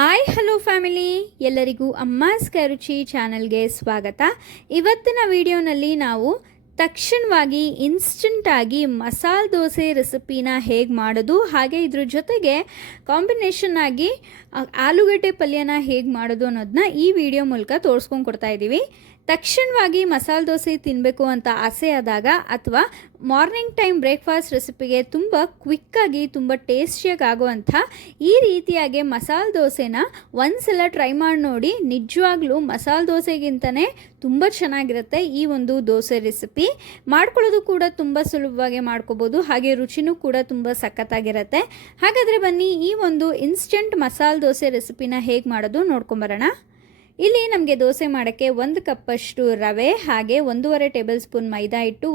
Hi hello family, ಎಲ್ಲರಿಗೂ ಅಮ್ಮಾಸ್ ಕೈರುಚಿ ಚಾನಲ್ಗೆ ಸ್ವಾಗತ. ಇವತ್ತಿನ ವಿಡಿಯೋನಲ್ಲಿ ನಾವು ತಕ್ಷಣವಾಗಿ ಇನ್ಸ್ಟಂಟಾಗಿ ಮಸಾಲೆ ದೋಸೆ ರೆಸಿಪಿನ ಹೇಗೆ ಮಾಡೋದು, ಹಾಗೆ ಇದ್ರ ಜೊತೆಗೆ ಕಾಂಬಿನೇಷನ್ ಆಗಿ ಆಲೂಗಡ್ಡೆ ಪಲ್ಯನ ಹೇಗೆ ಮಾಡೋದು ಅನ್ನೋದನ್ನ ಈ ವಿಡಿಯೋ ಮೂಲಕ ತೋರಿಸ್ಕೊಂಡು ಕೊಡ್ತಾ ಇದ್ದೀವಿ. ತಕ್ಷಣವಾಗಿ ಮಸಾಲೆ ದೋಸೆ ತಿನ್ನಬೇಕು ಅಂತ ಆಸೆ ಆದಾಗ ಅಥವಾ ಮಾರ್ನಿಂಗ್ ಟೈಮ್ ಬ್ರೇಕ್ಫಾಸ್ಟ್ ರೆಸಿಪಿಗೆ ತುಂಬ ಕ್ವಿಕ್ಕಾಗಿ ತುಂಬ ಟೇಸ್ಟಿಯಾಗಿ ಆಗುವಂಥ ಈ ರೀತಿಯಾಗಿ ಮಸಾಲೆ ದೋಸೆನ ಒಂದ್ಸಲ ಟ್ರೈ ಮಾಡಿ ನೋಡಿ. ನಿಜವಾಗ್ಲೂ ಮಸಾಲೆ ದೋಸೆಗಿಂತಲೇ ತುಂಬ ಚೆನ್ನಾಗಿರುತ್ತೆ ಈ ಒಂದು ದೋಸೆ ರೆಸಿಪಿ. ಮಾಡ್ಕೊಳ್ಳೋದು ಕೂಡ ತುಂಬ ಸುಲಭವಾಗಿ ಮಾಡ್ಕೋಬೋದು, ಹಾಗೆ ರುಚಿನೂ ಕೂಡ ತುಂಬ ಸಖತ್ತಾಗಿರುತ್ತೆ. ಹಾಗಾದರೆ ಬನ್ನಿ ಈ ಒಂದು ಇನ್ಸ್ಟಂಟ್ ಮಸಾಲೆ ದೋಸೆ ರೆಸಿಪಿನ ಹೇಗೆ ಮಾಡೋದು ನೋಡ್ಕೊಂಬರೋಣ. ಇಲ್ಲಿ ನಮಗೆ ದೋಸೆ ಮಾಡೋಕ್ಕೆ 1 ಕಪ್ಪಷ್ಟು ರವೆ, ಹಾಗೆ 1.5 ಟೇಬಲ್ ಸ್ಪೂನ್ ಮೈದಾ ಹಿಟ್ಟು,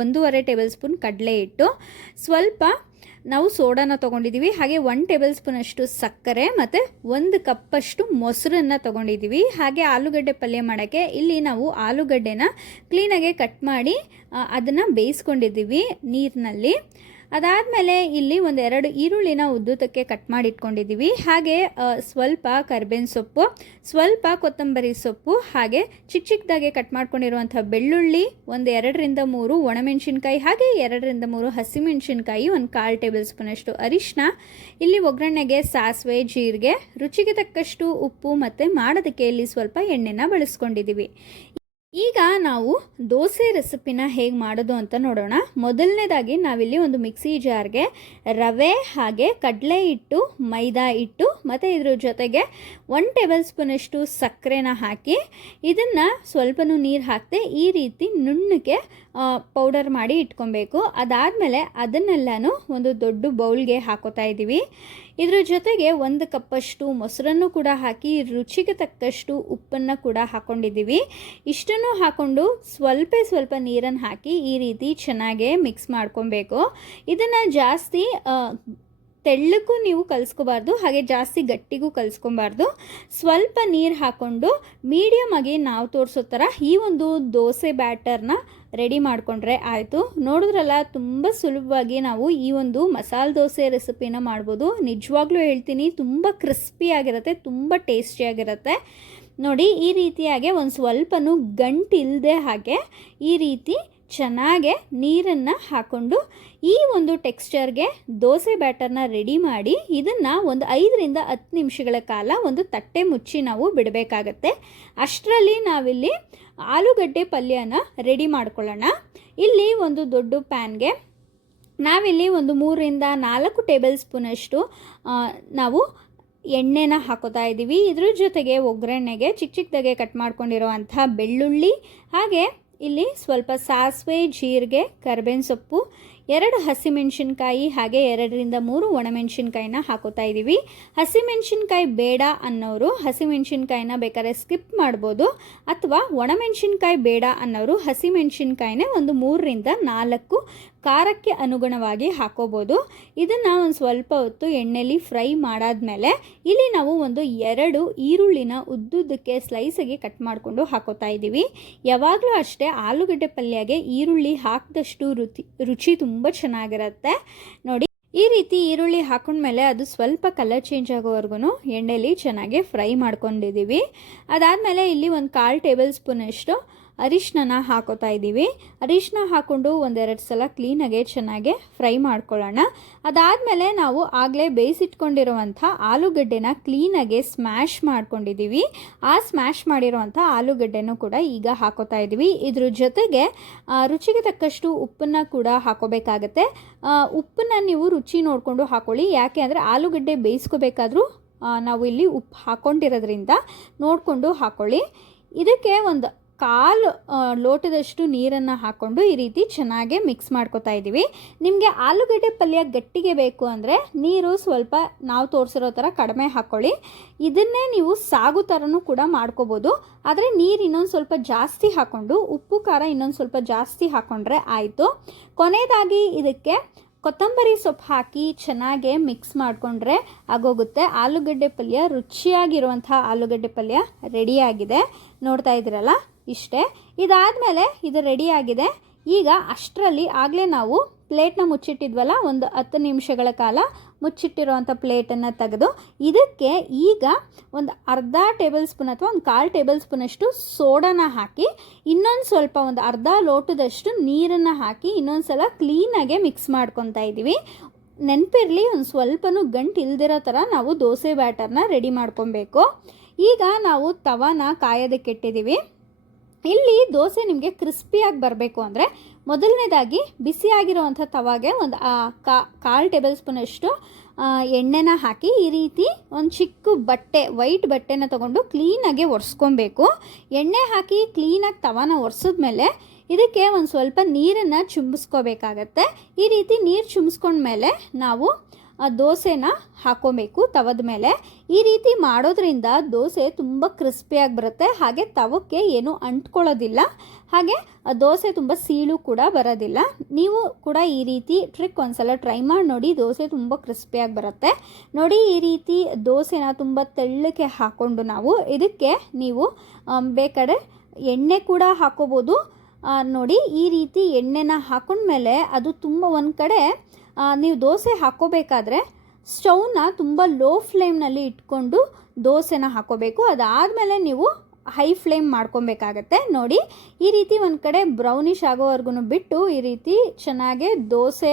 1.5 ಟೇಬಲ್ ಸ್ಪೂನ್ ಕಡಲೆ ಹಿಟ್ಟು, ಸ್ವಲ್ಪ ನಾವು ಸೋಡಾನ ತೊಗೊಂಡಿದ್ದೀವಿ, ಹಾಗೆ 1 ಟೇಬಲ್ ಸ್ಪೂನಷ್ಟು ಸಕ್ಕರೆ ಮತ್ತು 1 ಕಪ್ಪಷ್ಟು ಮೊಸರನ್ನು ತೊಗೊಂಡಿದ್ದೀವಿ. ಹಾಗೆ ಆಲೂಗಡ್ಡೆ ಪಲ್ಯ ಮಾಡೋಕ್ಕೆ ಇಲ್ಲಿ ನಾವು ಆಲೂಗಡ್ಡೆನ ಕ್ಲೀನಾಗೆ ಕಟ್ ಮಾಡಿ ಅದನ್ನು ಬೇಯಿಸ್ಕೊಂಡಿದ್ದೀವಿ ನೀರಿನಲ್ಲಿ. ಅದಾದಮೇಲೆ ಇಲ್ಲಿ 2 ಈರುಳ್ಳಿನ ಉದ್ದುತಕ್ಕೆ ಕಟ್ ಮಾಡಿ ಇಟ್ಕೊಂಡಿದ್ದೀವಿ. ಹಾಗೆ ಸ್ವಲ್ಪ ಕರಿಬೇವಿನ ಸೊಪ್ಪು, ಸ್ವಲ್ಪ ಕೊತ್ತಂಬರಿ ಸೊಪ್ಪು, ಹಾಗೆ ಚಿಕ್ಕದಾಗೆ ಕಟ್ ಮಾಡ್ಕೊಂಡಿರುವಂಥ ಬೆಳ್ಳುಳ್ಳಿ, 2 ರಿಂದ 3 ಒಣಮೆಣಸಿನ್ಕಾಯಿ, ಹಾಗೆ 2 ರಿಂದ 3 ಹಸಿಮೆಣಸಿನ್ಕಾಯಿ, 1/4 ಟೇಬಲ್ ಸ್ಪೂನಷ್ಟು ಅರಿಶಿನ, ಇಲ್ಲಿ ಒಗ್ಗರಣೆಗೆ ಸಾಸಿವೆ, ಜೀರಿಗೆ, ರುಚಿಗೆ ತಕ್ಕಷ್ಟು ಉಪ್ಪು ಮತ್ತು ಮಾಡೋದಕ್ಕೆ ಇಲ್ಲಿ ಸ್ವಲ್ಪ ಎಣ್ಣೆನ ಬಳಸ್ಕೊಂಡಿದ್ದೀವಿ. ಈಗ ನಾವು ದೋಸೆ ರೆಸಿಪಿನ ಹೇಗೆ ಮಾಡೋದು ಅಂತ ನೋಡೋಣ. ಮೊದಲನೇದಾಗಿ ನಾವಿಲ್ಲಿ ಒಂದು ಮಿಕ್ಸಿ ಜಾರ್ಗೆ ರವೆ, ಹಾಗೆ ಕಡಲೆ ಹಿಟ್ಟು, ಮೈದಾ ಹಿಟ್ಟು ಮತ್ತು ಇದ್ರ ಜೊತೆಗೆ 1 ಟೇಬಲ್ ಸ್ಪೂನಷ್ಟು ಸಕ್ಕರೆನ ಹಾಕಿ ಇದನ್ನು ಸ್ವಲ್ಪನೂ ನೀರು ಹಾಕದೆ ಈ ರೀತಿ ನುಣ್ಣಗೆ ಪೌಡರ್ ಮಾಡಿ ಇಟ್ಕೊಬೇಕು. ಅದಾದಮೇಲೆ ಅದನ್ನೆಲ್ಲನೂ ಒಂದು ದೊಡ್ಡ ಬೌಲ್ಗೆ ಹಾಕೋತಾ ಇದ್ದೀವಿ. ಇದ್ರ ಜೊತೆಗೆ 1 ಕಪ್ಪಷ್ಟು ಮೊಸರನ್ನು ಕೂಡ ಹಾಕಿ ರುಚಿಗೆ ತಕ್ಕಷ್ಟು ಉಪ್ಪನ್ನು ಕೂಡ ಹಾಕ್ಕೊಂಡಿದ್ದೀವಿ. ಇಷ್ಟನ್ನು ಹಾಕ್ಕೊಂಡು ಸ್ವಲ್ಪ ನೀರನ್ನು ಹಾಕಿ ಈ ರೀತಿ ಚೆನ್ನಾಗೆ ಮಿಕ್ಸ್ ಮಾಡ್ಕೊಬೇಕು. ಇದನ್ನು ಜಾಸ್ತಿ ತೆಳ್ಳಕ್ಕೂ ನೀವು ಕಲಿಸ್ಕೋಬಾರ್ದು, ಹಾಗೆ ಜಾಸ್ತಿ ಗಟ್ಟಿಗೂ ಕಲಿಸ್ಕೊಬಾರ್ದು. ಸ್ವಲ್ಪ ನೀರು ಹಾಕ್ಕೊಂಡು ಮೀಡಿಯಮ್ ಆಗಿ ನಾವು ತೋರಿಸೋ ಥರ ಈ ಒಂದು ದೋಸೆ ಬ್ಯಾಟರ್ನ ರೆಡಿ ಮಾಡಿಕೊಂಡ್ರೆ ಆಯಿತು. ನೋಡಿದ್ರಲ್ಲ, ತುಂಬ ಸುಲಭವಾಗಿ ನಾವು ಈ ಒಂದು ಮಸಾಲೆ ದೋಸೆ ರೆಸಿಪಿನ ಮಾಡ್ಬೋದು. ನಿಜವಾಗ್ಲೂ ಹೇಳ್ತೀನಿ, ತುಂಬ ಕ್ರಿಸ್ಪಿಯಾಗಿರುತ್ತೆ, ತುಂಬ ಟೇಸ್ಟಿಯಾಗಿರುತ್ತೆ. ನೋಡಿ, ಈ ರೀತಿಯಾಗಿ ಒಂದು ಸ್ವಲ್ಪನೂ ಗಂಟಿಲ್ಲದೆ ಹಾಗೆ ಈ ರೀತಿ ಚೆನ್ನಾಗೆ ನೀರನ್ನು ಹಾಕ್ಕೊಂಡು ಈ ಒಂದು ಟೆಕ್ಸ್ಚರ್ಗೆ ದೋಸೆ ಬ್ಯಾಟರ್ನ ರೆಡಿ ಮಾಡಿ ಇದನ್ನು ಒಂದು 5 ರಿಂದ 10 ನಿಮಿಷಗಳ ಕಾಲ ಒಂದು ತಟ್ಟೆ ಮುಚ್ಚಿ ನಾವು ಬಿಡಬೇಕಾಗತ್ತೆ. ಅಷ್ಟರಲ್ಲಿ ನಾವಿಲ್ಲಿ ಆಲೂಗಡ್ಡೆ ಪಲ್ಯನ ರೆಡಿ ಮಾಡ್ಕೊಳ್ಳೋಣ. ಇಲ್ಲಿ ಒಂದು ದೊಡ್ಡ ಪ್ಯಾನ್ಗೆ ನಾವಿಲ್ಲಿ ಒಂದು 3 ರಿಂದ 4 ಟೇಬಲ್ ಸ್ಪೂನಷ್ಟು ನಾವು ಎಣ್ಣೆನ ಹಾಕೋತಾ ಇದ್ದೀವಿ. ಇದ್ರ ಜೊತೆಗೆ ಒಗ್ಗರಣೆಗೆ ಚಿಕ್ಕದಾಗೆ ಕಟ್ ಮಾಡ್ಕೊಂಡಿರುವಂಥ ಬೆಳ್ಳುಳ್ಳಿ, ಹಾಗೆ ಇಲ್ಲಿ ಸ್ವಲ್ಪ ಸಾಸಿವೆ, ಜೀರಿಗೆ, ಕರಿಬೇವಿನ ಸೊಪ್ಪು, 2 ಹಸಿಮೆಣಸಿನ್ಕಾಯಿ, ಹಾಗೆ 2 ರಿಂದ 3 ಒಣಮೆಣಸಿನ್ಕಾಯಿನ ಹಾಕೋತಾ ಇದ್ದೀವಿ. ಹಸಿಮೆಣಸಿನ್ಕಾಯಿ ಬೇಡ ಅನ್ನೋರು ಹಸಿಮೆಣಸಿನ್ಕಾಯಿನ ಬೇಕಾದ್ರೆ ಸ್ಕಿಪ್ ಮಾಡ್ಬೋದು, ಅಥವಾ ಒಣಮೆಣಸಿನ್ಕಾಯಿ ಬೇಡ ಅನ್ನೋರು ಹಸಿಮೆಣಸಿನ್ಕಾಯಿನೇ ಒಂದು 3 ರಿಂದ 4 ಖಾರಕ್ಕೆ ಅನುಗುಣವಾಗಿ ಹಾಕೋಬೋದು. ಇದನ್ನು ಒಂದು ಸ್ವಲ್ಪ ಹೊತ್ತು ಎಣ್ಣೆಲಿ ಫ್ರೈ ಮಾಡಾದ್ಮೇಲೆ ಇಲ್ಲಿ ನಾವು ಒಂದು 2 ಈರುಳ್ಳಿನ ಉದ್ದುದಕ್ಕೆ ಸ್ಲೈಸಾಗಿ ಕಟ್ ಮಾಡಿಕೊಂಡು ಹಾಕೋತಾ ಇದ್ದೀವಿ. ಯಾವಾಗಲೂ ಅಷ್ಟೇ ಆಲೂಗಡ್ಡೆ ಪಲ್ಯಗೆ ಈರುಳ್ಳಿ ಹಾಕಿದಷ್ಟು ರುಚಿ ತುಂಬ ಚೆನ್ನಾಗಿರುತ್ತೆ. ನೋಡಿ, ಈ ರೀತಿ ಈರುಳ್ಳಿ ಹಾಕೊಂಡ್ಮೇಲೆ ಅದು ಸ್ವಲ್ಪ ಕಲರ್ ಚೇಂಜ್ ಆಗೋವರೆಗೂ ಎಣ್ಣೆಲಿ ಚೆನ್ನಾಗಿ ಫ್ರೈ ಮಾಡ್ಕೊಂಡಿದ್ದೀವಿ. ಅದಾದಮೇಲೆ ಇಲ್ಲಿ 1/4 ಟೇಬಲ್ ಸ್ಪೂನಷ್ಟು ಅರಿಶಿನ ಹಾಕೋತಾ ಇದ್ದೀವಿ. ಅರಿಶಿನ ಹಾಕ್ಕೊಂಡು 1-2 ಸಲ ಕ್ಲೀನಾಗೆ ಚೆನ್ನಾಗೆ ಫ್ರೈ ಮಾಡ್ಕೊಳ್ಳೋಣ. ಅದಾದಮೇಲೆ ನಾವು ಆಗಲೇ ಬೇಯಿಸಿಟ್ಕೊಂಡಿರುವಂಥ ಆಲೂಗಡ್ಡೆನ ಕ್ಲೀನಾಗೆ ಸ್ಮ್ಯಾಶ್ ಮಾಡ್ಕೊಂಡಿದ್ದೀವಿ. ಆ ಸ್ಮ್ಯಾಶ್ ಮಾಡಿರುವಂಥ ಆಲೂಗಡ್ಡೆನೂ ಕೂಡ ಈಗ ಹಾಕೋತಾ ಇದ್ದೀವಿ. ಇದ್ರ ಜೊತೆಗೆ ರುಚಿಗೆ ತಕ್ಕಷ್ಟು ಉಪ್ಪನ್ನು ಕೂಡ ಹಾಕೋಬೇಕಾಗತ್ತೆ. ಉಪ್ಪನ್ನು ನೀವು ರುಚಿ ನೋಡಿಕೊಂಡು ಹಾಕೊಳ್ಳಿ, ಯಾಕೆ ಅಂದರೆ ಆಲೂಗಡ್ಡೆ ಬೇಯಿಸ್ಕೋಬೇಕಾದ್ರೂ ನಾವು ಇಲ್ಲಿ ಉಪ್ಪು ಹಾಕ್ಕೊಂಡಿರೋದ್ರಿಂದ ನೋಡಿಕೊಂಡು ಹಾಕ್ಕೊಳ್ಳಿ. ಇದಕ್ಕೆ ಒಂದು 1/4 ಲೋಟದಷ್ಟು ನೀರನ್ನು ಹಾಕ್ಕೊಂಡು ಈ ರೀತಿ ಚೆನ್ನಾಗಿ ಮಿಕ್ಸ್ ಮಾಡ್ಕೊತಾ ಇದ್ದೀವಿ. ನಿಮಗೆ ಆಲೂಗಡ್ಡೆ ಪಲ್ಯ ಗಟ್ಟಿಗೆ ಬೇಕು ಅಂದರೆ ನೀರು ಸ್ವಲ್ಪ ನಾವು ತೋರಿಸಿರೋ ಥರ ಕಡಿಮೆ ಹಾಕ್ಕೊಳ್ಳಿ. ಇದನ್ನೇ ನೀವು ಸಾಗು ಥರನೂ ಕೂಡ ಮಾಡ್ಕೋಬೋದು, ಆದರೆ ನೀರು ಇನ್ನೊಂದು ಸ್ವಲ್ಪ ಜಾಸ್ತಿ ಹಾಕ್ಕೊಂಡು ಉಪ್ಪು ಖಾರ ಇನ್ನೊಂದು ಸ್ವಲ್ಪ ಜಾಸ್ತಿ ಹಾಕ್ಕೊಂಡ್ರೆ ಆಯಿತು. ಕೊನೆಯದಾಗಿ ಇದಕ್ಕೆ ಕೊತ್ತಂಬರಿ ಸೊಪ್ಪು ಹಾಕಿ ಚೆನ್ನಾಗೆ ಮಿಕ್ಸ್ ಮಾಡಿಕೊಂಡ್ರೆ ಆಗೋಗುತ್ತೆ. ಆಲೂಗಡ್ಡೆ ಪಲ್ಯ, ರುಚಿಯಾಗಿರುವಂಥ ಆಲೂಗಡ್ಡೆ ಪಲ್ಯ ರೆಡಿಯಾಗಿದೆ. ನೋಡ್ತಾ ಇದ್ದೀರಲ್ಲ, ಇಷ್ಟೇ. ಇದಾದಮೇಲೆ ಇದು ರೆಡಿಯಾಗಿದೆ. ಈಗ ಅಷ್ಟರಲ್ಲಿ ಆಗಲೇ ನಾವು ಪ್ಲೇಟ್ನ ಮುಚ್ಚಿಟ್ಟಿದ್ವಲ್ಲ, ಒಂದು 10 ನಿಮಿಷಗಳ ಕಾಲ ಮುಚ್ಚಿಟ್ಟಿರೋವಂಥ ಪ್ಲೇಟನ್ನು ತೆಗೆದು ಇದಕ್ಕೆ ಈಗ ಒಂದು ಅರ್ಧ ಟೇಬಲ್ ಸ್ಪೂನ್ ಅಥವಾ ಒಂದು 1/4 ಟೇಬಲ್ ಸ್ಪೂನಷ್ಟು ಸೋಡಾನ ಹಾಕಿ, ಇನ್ನೊಂದು ಸ್ವಲ್ಪ ಒಂದು ಅರ್ಧ ಲೋಟದಷ್ಟು ನೀರನ್ನು ಹಾಕಿ ಇನ್ನೊಂದು ಸಲ ಕ್ಲೀನಾಗೆ ಮಿಕ್ಸ್ ಮಾಡ್ಕೊತಾ ಇದ್ದೀವಿ. ನೆನಪಿರಲಿ, ಒಂದು ಸ್ವಲ್ಪನೂ ಗಂಟು ಇಲ್ದಿರೋ ಥರ ನಾವು ದೋಸೆ ಬ್ಯಾಟರ್ನ ರೆಡಿ ಮಾಡ್ಕೊಬೇಕು. ಈಗ ನಾವು ತವಾನ ಕಾಯೋದಕ್ಕೆ ಇಟ್ಟಿದ್ದೀವಿ. ಇಲ್ಲಿ ದೋಸೆ ನಿಮಗೆ ಕ್ರಿಸ್ಪಿಯಾಗಿ ಬರಬೇಕು ಅಂದರೆ ಮೊದಲನೇದಾಗಿ ಬಿಸಿಯಾಗಿರೋವಂಥ ತವಾಗೆ ಒಂದು 1/4 ಟೇಬಲ್ ಸ್ಪೂನಷ್ಟು ಎಣ್ಣೆನ ಹಾಕಿ ಈ ರೀತಿ ಒಂದು ಚಿಕ್ಕ ಬಟ್ಟೆ, ವೈಟ್ ಬಟ್ಟೆನ ತೊಗೊಂಡು ಕ್ಲೀನಾಗಿ ಒರೆಸ್ಕೊಬೇಕು. ಎಣ್ಣೆ ಹಾಕಿ ಕ್ಲೀನಾಗಿ ತವಾನ ಒರೆಸಿದ್ಮೇಲೆ ಇದಕ್ಕೆ ಒಂದು ಸ್ವಲ್ಪ ನೀರನ್ನು ಚುಂಬಿಸ್ಕೋಬೇಕಾಗತ್ತೆ. ಈ ರೀತಿ ನೀರು ಚುಂಬಿಸ್ಕೊಂಡ್ಮೇಲೆ ನಾವು ದೋಸೆನ ಹಾಕ್ಕೊಬೇಕು ತವದ ಮೇಲೆ. ಈ ರೀತಿ ಮಾಡೋದ್ರಿಂದ ದೋಸೆ ತುಂಬ ಕ್ರಿಸ್ಪಿಯಾಗಿ ಬರುತ್ತೆ, ಹಾಗೆ ತವಕ್ಕೆ ಏನೂ ಅಂಟ್ಕೊಳ್ಳೋದಿಲ್ಲ, ಹಾಗೆ ದೋಸೆ ತುಂಬ ಸೀಳು ಕೂಡ ಬರೋದಿಲ್ಲ. ನೀವು ಕೂಡ ಈ ರೀತಿ ಟ್ರಿಕ್ ಒಂದ್ಸಲ ಟ್ರೈ ಮಾಡಿ ನೋಡಿ, ದೋಸೆ ತುಂಬ ಕ್ರಿಸ್ಪಿಯಾಗಿ ಬರುತ್ತೆ. ನೋಡಿ, ಈ ರೀತಿ ದೋಸೆನ ತುಂಬ ತೆಳ್ಳಗೆ ಹಾಕ್ಕೊಂಡು ನಾವು ಇದಕ್ಕೆ ನೀವು ಬೇಕಾದ್ರೆ ಎಣ್ಣೆ ಕೂಡ ಹಾಕ್ಕೋಬೋದು. ನೋಡಿ, ಈ ರೀತಿ ಎಣ್ಣೆನ ಹಾಕೊಂಡ್ಮೇಲೆ ಅದು ತುಂಬ ಒಂದು ಕಡೆ ನೀವು ದೋಸೆ ಹಾಕ್ಕೋಬೇಕಾದ್ರೆ ಸ್ಟವ್ನ ತುಂಬ ಲೋ ಫ್ಲೇಮ್ನಲ್ಲಿ ಇಟ್ಕೊಂಡು ದೋಸೆನ ಹಾಕ್ಕೋಬೇಕು. ಅದಾದಮೇಲೆ ನೀವು ಹೈ ಫ್ಲೇಮ್ ಮಾಡ್ಕೊಬೇಕಾಗತ್ತೆ. ನೋಡಿ, ಈ ರೀತಿ ಒಂದು ಕಡೆ ಬ್ರೌನಿಷ್ ಆಗೋವರೆಗೂ ಬಿಟ್ಟು ಈ ರೀತಿ ಚೆನ್ನಾಗಿ ದೋಸೆ,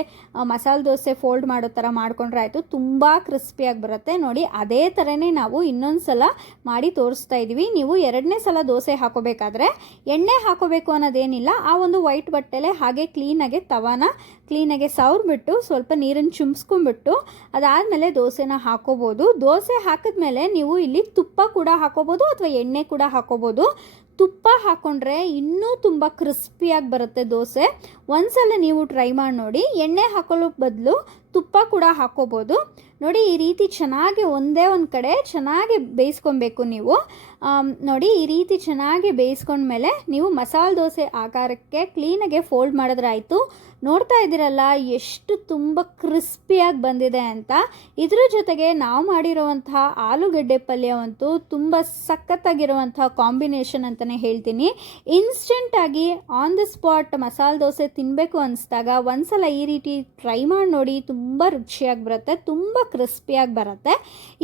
ಮಸಾಲೆ ದೋಸೆ ಫೋಲ್ಡ್ ಮಾಡೋ ಥರ ಮಾಡ್ಕೊಂಡ್ರೆ ಆಯಿತು, ತುಂಬ ಕ್ರಿಸ್ಪಿಯಾಗಿ ಬರುತ್ತೆ. ನೋಡಿ, ಅದೇ ಥರನೇ ನಾವು ಇನ್ನೊಂದು ಸಲ ಮಾಡಿ ತೋರಿಸ್ತಾ ಇದ್ದೀವಿ. ನೀವು 2ನೇ ಸಲ ದೋಸೆ ಹಾಕೋಬೇಕಾದ್ರೆ ಎಣ್ಣೆ ಹಾಕೋಬೇಕು ಅನ್ನೋದೇನಿಲ್ಲ, ಆ ಒಂದು ವೈಟ್ ಬಟ್ಟೆಲೆ ಹಾಗೆ ಕ್ಲೀನಾಗೆ ತವಾನ ಕ್ಲೀನಾಗೆ ಸವರ್ಬಿಟ್ಟು ಸ್ವಲ್ಪ ನೀರನ್ನು ಚುಮ್ಸ್ಕೊಂಡ್ಬಿಟ್ಟು ಅದಾದಮೇಲೆ ದೋಸೆನ ಹಾಕೋಬೋದು. ದೋಸೆ ಹಾಕಿದ್ಮೇಲೆ ನೀವು ಇಲ್ಲಿ ತುಪ್ಪ ಕೂಡ ಹಾಕೋಬೋದು ಅಥವಾ ಎಣ್ಣೆ ಕೂಡ ಹಾಕೋಬೋದು. ತುಪ್ಪ ಹಾಕ್ಕೊಂಡ್ರೆ ಇನ್ನೂ ತುಂಬ ಕ್ರಿಸ್ಪಿಯಾಗಿ ಬರುತ್ತೆ ದೋಸೆ. ಒಂದ್ಸಲ ನೀವು ಟ್ರೈ ಮಾಡಿ ನೋಡಿ. ಎಣ್ಣೆ ಹಾಕೊಳ್ಳೋ ಬದಲು ತುಪ್ಪ ಕೂಡ ಹಾಕ್ಕೋಬೋದು. ನೋಡಿ, ಈ ರೀತಿ ಚೆನ್ನಾಗಿ ಒಂದೇ ಒಂದು ಕಡೆ ಚೆನ್ನಾಗಿ ಬೇಯಿಸ್ಕೊಬೇಕು ನೀವು. ನೋಡಿ, ಈ ರೀತಿ ಚೆನ್ನಾಗಿ ಬೇಯಿಸ್ಕೊಂಡ್ಮೇಲೆ ನೀವು ಮಸಾಲೆ ದೋಸೆ ಆಕಾರಕ್ಕೆ ಕ್ಲೀನಾಗೆ ಫೋಲ್ಡ್ ಮಾಡಿದ್ರೆ ಆಯಿತು. ನೋಡ್ತಾ ಇದ್ದೀರಲ್ಲ ಎಷ್ಟು ತುಂಬ ಕ್ರಿಸ್ಪಿಯಾಗಿ ಬಂದಿದೆ ಅಂತ. ಇದ್ರ ಜೊತೆಗೆ ನಾವು ಮಾಡಿರುವಂತಹ ಆಲೂಗಡ್ಡೆ ಪಲ್ಯವಂತೂ ತುಂಬ ಸಖತ್ತಾಗಿರುವಂಥ ಕಾಂಬಿನೇಷನ್ ಅಂತಲೇ ಹೇಳ್ತೀನಿ. ಇನ್ಸ್ಟೆಂಟಾಗಿ on the spot masala dosa ತಿನ್ನಬೇಕು ಅನಿಸ್ದಾಗ ಒಂದ್ಸಲ ಈ ರೀತಿ ಟ್ರೈ ಮಾಡಿ ನೋಡಿ, ತುಂಬ ರುಚಿಯಾಗಿ ಬರುತ್ತೆ, ತುಂಬ ಕ್ರಿಸ್ಪಿಯಾಗಿ ಬರುತ್ತೆ.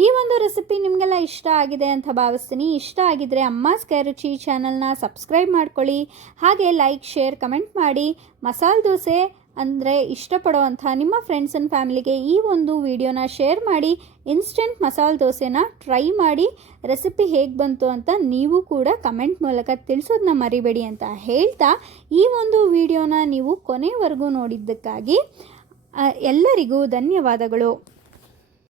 ಈ ಒಂದು ರೆಸಿಪಿ ನಿಮಗೆಲ್ಲ ಇಷ್ಟ ಆಗಿದೆ ಅಂತ ಭಾವಿಸ್ತೀನಿ. ಇಷ್ಟ ಆಗಿದ್ರೆ ಅಮ್ಮಾಸ್ ಕೈ ರುಚಿ ಚಾನಲ್ನ ಸಬ್ಸ್ಕ್ರೈಬ್ ಮಾಡ್ಕೊಳ್ಳಿ, ಹಾಗೆ ಲೈಕ್, ಶೇರ್, ಕಮೆಂಟ್ ಮಾಡಿ. ಮಸಾಲೆ ದೋಸೆ ಅಂದರೆ ಇಷ್ಟಪಡುವಂಥ ನಿಮ್ಮ ಫ್ರೆಂಡ್ಸ್ ಆ್ಯಂಡ್ ಫ್ಯಾಮಿಲಿಗೆ ಈ ಒಂದು ವಿಡಿಯೋನ ಶೇರ್ ಮಾಡಿ. ಇನ್ಸ್ಟೆಂಟ್ ಮಸಾಲೆ ದೋಸೆನ ಟ್ರೈ ಮಾಡಿ ರೆಸಿಪಿ ಹೇಗೆ ಬಂತು ಅಂತ ನೀವು ಕೂಡ ಕಮೆಂಟ್ ಮೂಲಕ ತಿಳಿಸೋದನ್ನ ಮರಿಬೇಡಿ ಅಂತ ಹೇಳ್ತಾ, ಈ ಒಂದು ವಿಡಿಯೋನ ನೀವು ಕೊನೆವರೆಗೂ ನೋಡಿದ್ದಕ್ಕಾಗಿ ಎಲ್ಲರಿಗೂ ಧನ್ಯವಾದಗಳು.